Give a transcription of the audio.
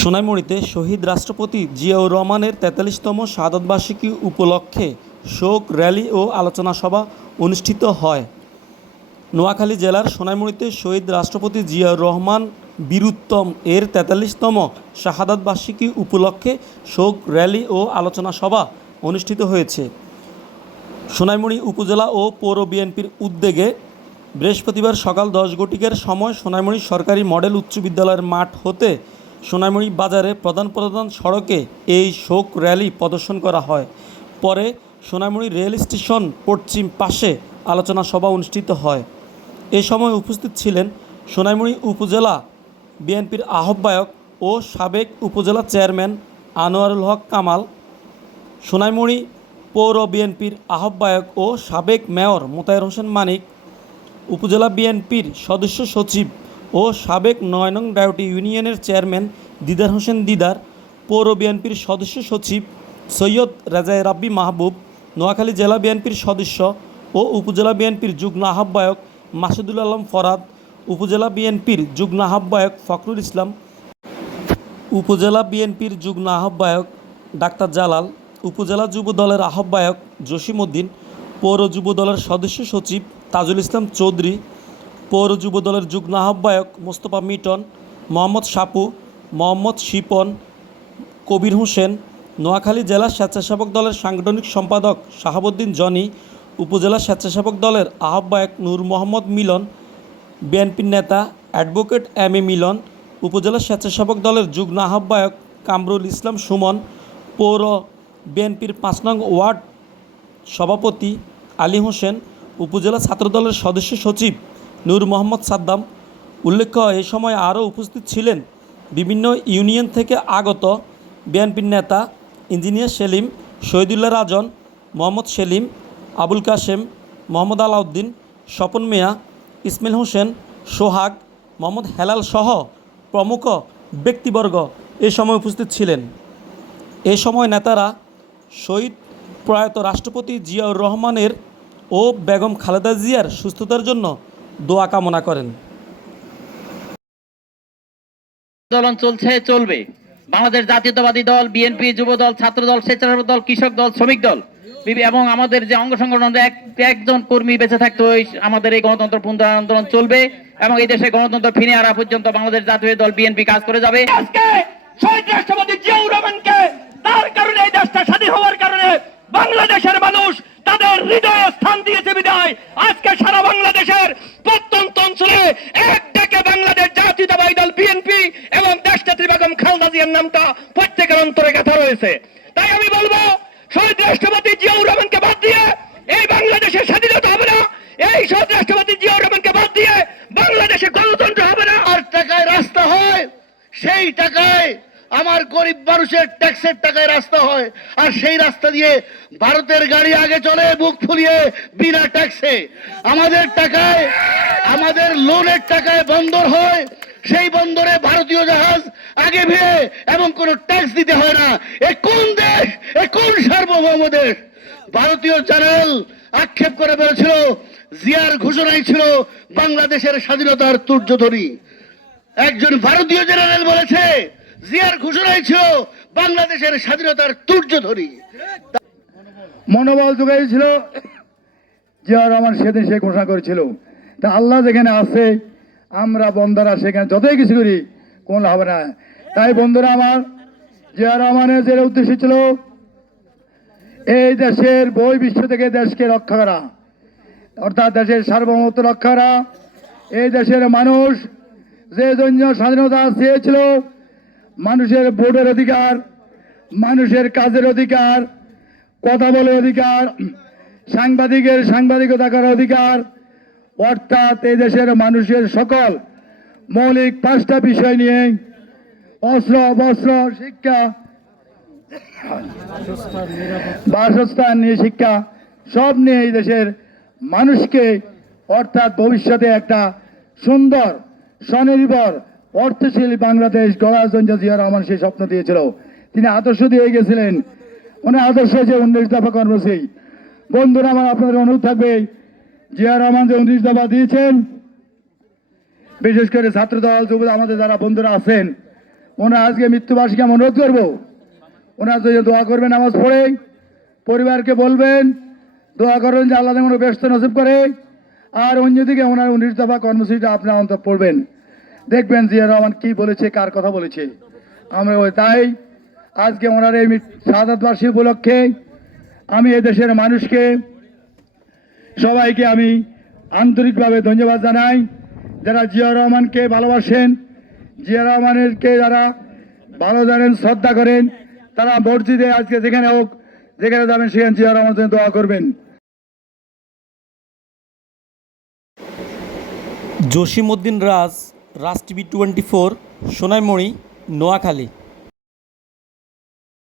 সোনাইমুড়িতে শহীদ রাষ্ট্রপতি জিয়াউর রহমানের তেতাল্লিশতম শাহাদতবার্ষিকী উপলক্ষে শোক র্যালি ও আলোচনা সভা অনুষ্ঠিত হয়। নোয়াখালী জেলার সোনাইমুড়িতে শহীদ রাষ্ট্রপতি জিয়াউর রহমান বীরুত্তম এর তেতাল্লিশতম শাহাদাত বার্ষিকী উপলক্ষে শোক র্যালি ও আলোচনা সভা অনুষ্ঠিত হয়েছে। সোনাইমুড়ি উপজেলা ও পৌর বিএনপির উদ্যোগে বৃহস্পতিবার সকাল দশ ঘটিকার সময় সোনাইমুড়ি সরকারি মডেল উচ্চ বিদ্যালয়ের মাঠ হতে সোনাইমুড়ি বাজারে প্রধান প্রধান সড়কে এই শোক র্যালি প্রদর্শন করা হয়। পরে সোনাইমুড়ি রেল স্টেশন পশ্চিম পাশে আলোচনা সভা অনুষ্ঠিত হয়। এ সময় উপস্থিত ছিলেন সোনাইমুড়ি উপজেলা বিএনপির আহ্বায়ক ও সাবেক উপজেলা চেয়ারম্যান আনোয়ারুল হক কামাল, সোনাইমুড়ি পৌর বিএনপির আহ্বায়ক ও সাবেক মেয়র মোতায়ের হোসেন মানিক, উপজেলা বিএনপির সদস্য সচিব ও সাবেক নয় নং ডাউটি ইউনিয়নের চেয়ারম্যান দিদার হোসেন দিদার, পৌর বিএনপির সদস্য সচিব সৈয়দ রাজায় রাব্বি মাহবুব, নোয়াখালী জেলা বিএনপির সদস্য ও উপজেলা বিএনপির যুগ্ম আহ্বায়ক মাসুদুল আলম ফরাদ, উপজেলা বিএনপির যুগ্ম আহ্বায়ক ফখরুল ইসলাম, উপজেলা বিএনপির যুগ্ম আহ্বায়ক ডাক্তার জালাল, উপজেলা যুব দলের আহ্বায়ক জসিম উদ্দিন, পৌর যুব দলের সদস্য সচিব তাজুল ইসলাম চৌধুরী পৌর যুব দলের যুগ্ম আহ্বায়ক মোস্তফা মিটন, মোহাম্মদ সাপু, মোহাম্মদ শিপন, কবির হোসেন, নোয়াখালী জেলা স্বেচ্ছাসেবক দলের সাংগঠনিক সম্পাদক শাহাবুদ্দিন জনি, উপজেলা স্বেচ্ছাসেবক দলের আহ্বায়ক নূর মোহাম্মদ মিলন, বিএনপির নেতা অ্যাডভোকেট এম এ মিলন, উপজেলা স্বেচ্ছাসেবক দলের যুগ্ম আহ্বায়ক কামরুল ইসলাম সুমন, পৌর বিএনপির পাঁচ নং ওয়ার্ড সভাপতি আলী হোসেন, উপজেলা ছাত্রদলের সদস্য সচিব নূর মোহাম্মদ সাদ্দাম। উল্লেখ্য, এ সময় আরও উপস্থিত ছিলেন বিভিন্ন ইউনিয়ন থেকে আগত বিএনপির নেতা ইঞ্জিনিয়ার সেলিম, শহীদুল্লাহ রাজন, মোহাম্মদ সেলিম, আবুল কাশেম, মোহাম্মদ আলাউদ্দিন, স্বপন মিয়া ইসমাইল হোসেন, সোহাগ, মোহাম্মদ হেলাল সহ প্রমুখ ব্যক্তিবর্গ এ সময় উপস্থিত ছিলেন। এ সময় নেতারা শহীদ প্রয়াত রাষ্ট্রপতি জিয়াউর রহমানের ও বেগম খালেদা জিয়ার সুস্থতার জন্য দোয়া কামনা করেন। আন্দোলন চলছে চলবে। বাংলাদেশ জাতীয়তাবাদী দল বিএনপি যুব দল ছাত্র দল স্বেচ্ছাসেবক দল কৃষক দল শ্রমিক দল এবং আমাদের যে অঙ্গ সংগঠন একজন কর্মী বেঁচে থাকতে ওই আমাদের এই গণতন্ত্র পুনরুদ্ধার আন্দোলন চলবে এবং এই দেশে গণতন্ত্র ফিরে আনা পর্যন্ত বাংলাদেশ জাতীয় দল বিএনপি কাজ করে যাবে। আজকে শহীদ রাষ্ট্রপতি জিয়াউর রহমানকে তার কারণে এই দেশটা স্বাধীন হওয়ার কারণে বাংলাদেশের মানুষ তাদের হৃদয়ে স্থান দিয়েছে বিদায়। আজকে সারা বাংলাদেশের প্রত্যন্ত অঞ্চলে এক ডেকে বাংলাদেশ জাতীয়তাবাদী দল বিএনপি এবং দেশনেত্রী বেগম খালেদা জিয়ার নামটা প্রত্যেকের অন্তরে গাথা রয়েছে। তাই আমি বলব, শহীদ রাষ্ট্রপতি জিয়াউর রহমানকে বাদ দিয়ে এই বাংলাদেশের স্বাধীনতা হবে না। এই শহীদ রাষ্ট্রপতি জিয়াউর রহমানকে বাদ দিয়ে বাংলাদেশে গণতন্ত্র হবে না। আর টাকায় রাস্তা হয়, সেই টাকায় আমার গরিব মানুষের ট্যাক্সের টাকায় রাস্তা হয়, আর সেই রাস্তা দিয়ে ভারতের গাড়ি আগে চলে, বুক ফুলিয়ে বিনা ট্যাক্সে। আমাদের টাকায়, আমাদের লোনের টাকায় বন্দর হয়, সেই বন্দরে ভারতীয় জাহাজ আগে ভিড়ে এবং কোনো ট্যাক্স দিতে হয় না। এ কোন দেশ? এ কোন সার্বভৌম দেশ? ভারতীয় চ্যানেল আক্ষেপ করে বলেছিল, জিয়ার ঘোষণাই ছিল বাংলাদেশের স্বাধীনতার তুর্যধরি একজন ভারতীয় জেনারেল বলেছে জিয়ার ঘোষণাই ছিল, বাংলাদেশের স্বাধীনতার তুর্যধরি মনোবল যোগাইছিল জিয়া রহমান সেদিন সে ঘোষণা করেছিল। তা আল্লাহ যেখানে আছে, আমরা বন্ধুরা সেখানে যতই কিছু করি, কোন হবে না। তাই বন্ধুরা আমার জিয়া রহমানের যে উদ্দেশ্য ছিল, এই দেশের বই বিশ্ব থেকে দেশকে রক্ষা করা, অর্থাৎ দেশের সার্বভৌমত্ব রক্ষা করা, এই দেশের মানুষ যে জন্য স্বাধীনতা চেয়েছিল মানুষের ভোটের অধিকার, মানুষের কাজের অধিকার, কথা বলার অধিকার, সাংবাদিকের সাংবাদিকতা করার অধিকার, অর্থাৎ এই দেশের মানুষের সকল মৌলিক পাঁচটা বিষয় নিয়ে অস্ত্র, বস্ত্র, শিক্ষা, বাসস্থান নিয়ে শিক্ষা, সব নিয়ে এই দেশের মানুষকে অর্থাৎ ভবিষ্যতে একটা সুন্দর, স্বনির্ভর অর্থশীল বাংলাদেশ গড়ার জন্য জিয়া রহমান সেই স্বপ্ন দিয়েছিল। তিনি আদর্শ দিয়ে গেছিলেন। উনি আদর্শ যে উনিশ দফা কর্মসূচি। বন্ধুরা, আমার আপনাদের অনুরোধ থাকবে, জিয়া রহমান যে উনিশ দফা দিয়েছেন, বিশেষ করে ছাত্রদল, যুব আমাদের যারা বন্ধুরা আছেন, ওনার আজকে মৃত্যুবার্ষিকী আমি অনুরোধ করব। ওনার যদি দোয়া করবেন নামাজ পড়ে। পরিবারকে বলবেন, দোয়া করবেন যে আল্লাহ যেন ব্যস্ত নসিব করে। আর অন্যদিকে ওনার উনিশ দফা কর্মসূচিটা আপনার অন্তর পড়বেন। দেখবেন জিয়া রহমান কি বলেছে, কার কথা বলেছে? আমরা ওই তাই আজকে ওনার এই সাদাত বার্ষিকী উপলক্ষে আমি এদেশের মানুষকে সবাইকে আমি আন্তরিকভাবে ধন্যবাদ জানাই। যারা জিয়া রহমানকে ভালোবাসেন, জিয়া রহমানেরকে যারা ভালো জানেন, শ্রদ্ধা করেন, তারা মসজিদে আজকে যেখানে হোক, যেখানে যাবেন, সেখানে জিয়া রহমান জন্য দোয়া করবেন। Jasim Uddin Raj Raj TV twenty four Sonaimoni Noakhali.